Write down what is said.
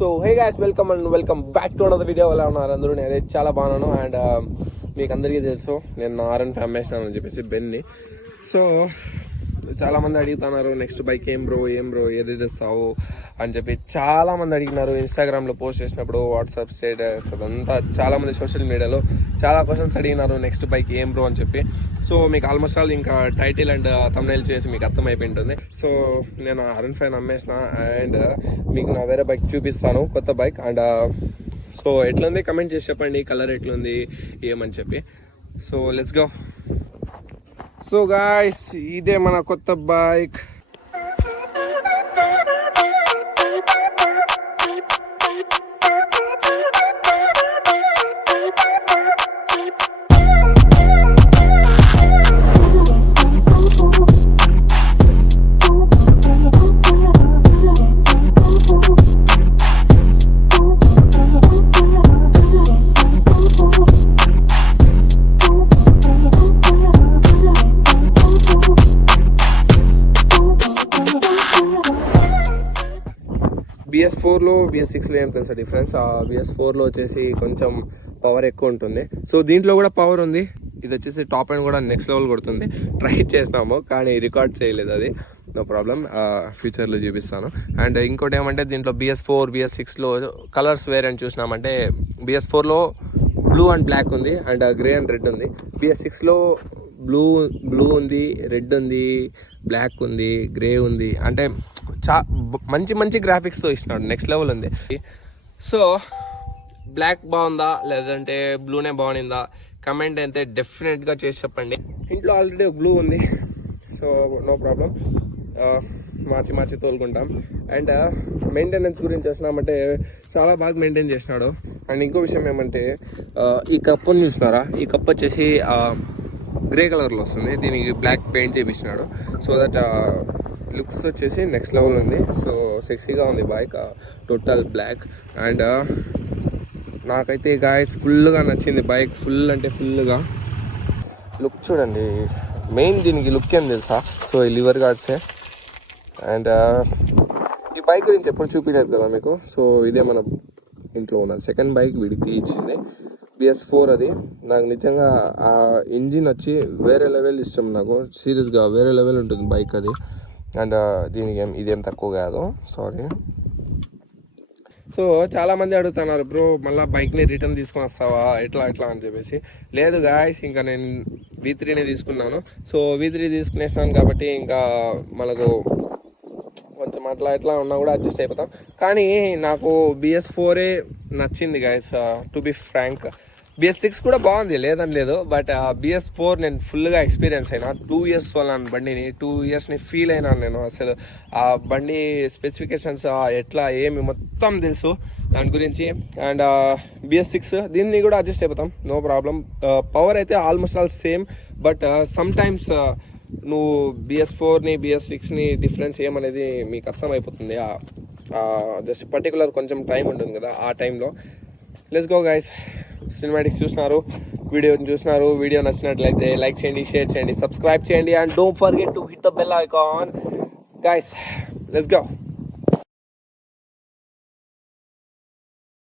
So hey guys, welcome back to another video. ఎలా ఉన్నారు అందరూ? నేనైతే చాలా బాగున్నాను. అండ్ మీకు అందరికీ తెలుసు నేను R15 అమ్మేసినాను అని చెప్పేసి బెన్ని. సో చాలామంది అడుగుతున్నారు నెక్స్ట్ బైక్ ఏం బ్రో ఏది తెస్తావు అని చెప్పి చాలామంది అడిగినారు. ఇన్స్టాగ్రామ్లో పోస్ట్ చేసినప్పుడు, వాట్సాప్ స్టేటస్ అదంతా చాలామంది సోషల్ మీడియాలో చాలా క్వశ్చన్స్ అడిగినారు నెక్స్ట్ బైక్ ఏం బ్రో అని చెప్పి. సో మీకు ఆల్మోస్ట్ ఆల్ ఇంకా టైటిల్ అండ్ థంబ్నెయిల్ చేసి మీకు అర్థమైపోయి ఉంటుంది. సో నేను R15 అమ్మేసిన అండ్ మీకు నా వేరే బైక్ చూపిస్తాను, కొత్త బైక్. అండ్ సో ఎట్లుంది కమెంట్ చేసి చెప్పండి, కలర్ ఎట్లుంది ఏమని చెప్పి. So let's go. So guys, ఇదే మన కొత్త బైక్. BS4లో BS6లో ఏం తెలుసా డిఫరెన్స్? BS4లో వచ్చేసి కొంచెం పవర్ ఎక్కువ ఉంటుంది. సో దీంట్లో కూడా పవర్ ఉంది. ఇది వచ్చేసి టాప్ అండ్ కూడా నెక్స్ట్ లెవెల్ కొడుతుంది. ట్రై చేసినాము కానీ రికార్డ్ చేయలేదు, అది నో ప్రాబ్లం, ఫ్యూచర్లో చూపిస్తాను. అండ్ ఇంకోటి ఏమంటే దీంట్లో BS4 BS6లో కలర్స్ వేరే అని చూసినామంటే BS4లో బ్లూ అండ్ బ్లాక్ ఉంది అండ్ గ్రే అండ్ రెడ్ ఉంది. BS6లో బ్లూ ఉంది, రెడ్ ఉంది, బ్లాక్ ఉంది, గ్రే ఉంది. అంటే మంచి గ్రాఫిక్స్తో ఇచ్చినాడు, నెక్స్ట్ లెవెల్ ఉంది. సో బ్లాక్ బాగుందా లేదంటే బ్లూనే బాగుందా కమెంట్ అయితే డెఫినెట్గా చేసి చెప్పండి. ఇంట్లో ఆల్రెడీ బ్లూ ఉంది, సో నో ప్రాబ్లం, మార్చి తోలుకుంటాం. అండ్ మెయింటెనెన్స్ గురించి చేసినామంటే చాలా బాగా మెయింటైన్ చేసినాడు. అండ్ ఇంకో విషయం ఏమంటే ఈ కప్పుని చూసినారా, ఈ కప్ వచ్చేసి గ్రే కలర్లో వస్తుంది. దీనికి బ్లాక్ పెయింట్ చేపించినాడు. సో దట్ లుక్స్ వచ్చేసి నెక్స్ట్ లెవెల్ ఉంది. సో సెక్సీగా ఉంది బైక్, టోటల్ బ్లాక్. అండ్ నాకైతే గాయస్ ఫుల్గా నచ్చింది బైక్, ఫుల్గా. లుక్ చూడండి, మెయిన్ దీనికి లుక్ ఏం తెలుసా? సో ఈ లివర్ గార్డ్సే. అండ్ ఈ బైక్ గురించి ఎప్పుడు చూపించలేదు కదా మీకు. సో ఇదే మన ఇంట్లో ఉన్న సెకండ్ బైక్ వీడికి ఇచ్చింది, BS4. అది నాకు నిజంగా ఆ ఇంజిన్ వచ్చి వేరే లెవెల్ ఇష్టం నాకు, సీరియస్గా వేరే లెవెల్ ఉంటుంది బైక్ అది. అండ్ దీనికి ఇదేం తక్కువ కాదు, సారీ. సో చాలామంది అడుగుతున్నారు, బ్రో మళ్ళీ బైక్ని రిటర్న్ తీసుకొని వస్తావా ఎట్లా అని చెప్పేసి. లేదు గాయస్, ఇంకా నేను V3నే తీసుకున్నాను. సో V3 తీసుకునేసినాను కాబట్టి ఇంకా మనకు కొంచెం అట్లా ఉన్నా కూడా అడ్జస్ట్ అయిపోతాం. కానీ నాకు BS4ఏ నచ్చింది guys, to be frank. BS6 కూడా బాగుంది, లేదని లేదు, బట్ BS4 నేను ఫుల్గా ఎక్స్పీరియన్స్ అయినా. 2 years వాళ్ళని బండిని, 2 yearsని ఫీల్ అయినాను నేను. అసలు ఆ బండి స్పెసిఫికేషన్స్ ఎట్లా ఏమి మొత్తం తెలుసు దాని గురించి. అండ్ BS6 దీన్ని కూడా అడ్జస్ట్ అయిపోతాం, నో ప్రాబ్లం. పవర్ అయితే almost all same, but some times నువ్వు BS4ని BS6ని డిఫరెన్స్ ఏమనేది మీకు అర్థమైపోతుంది. జస్ట్ పర్టికులర్ కొంచెం టైం ఉంటుంది కదా, ఆ టైంలో. Let's go guys. సినిమాటిక్స్ చూసినారు, వీడియో నచ్చినట్లయితే లైక్ చేయండి, షేర్ చేయండి, సబ్స్క్రైబ్ చేయండి. And don't forget to hit the bell icon guys. Let's go.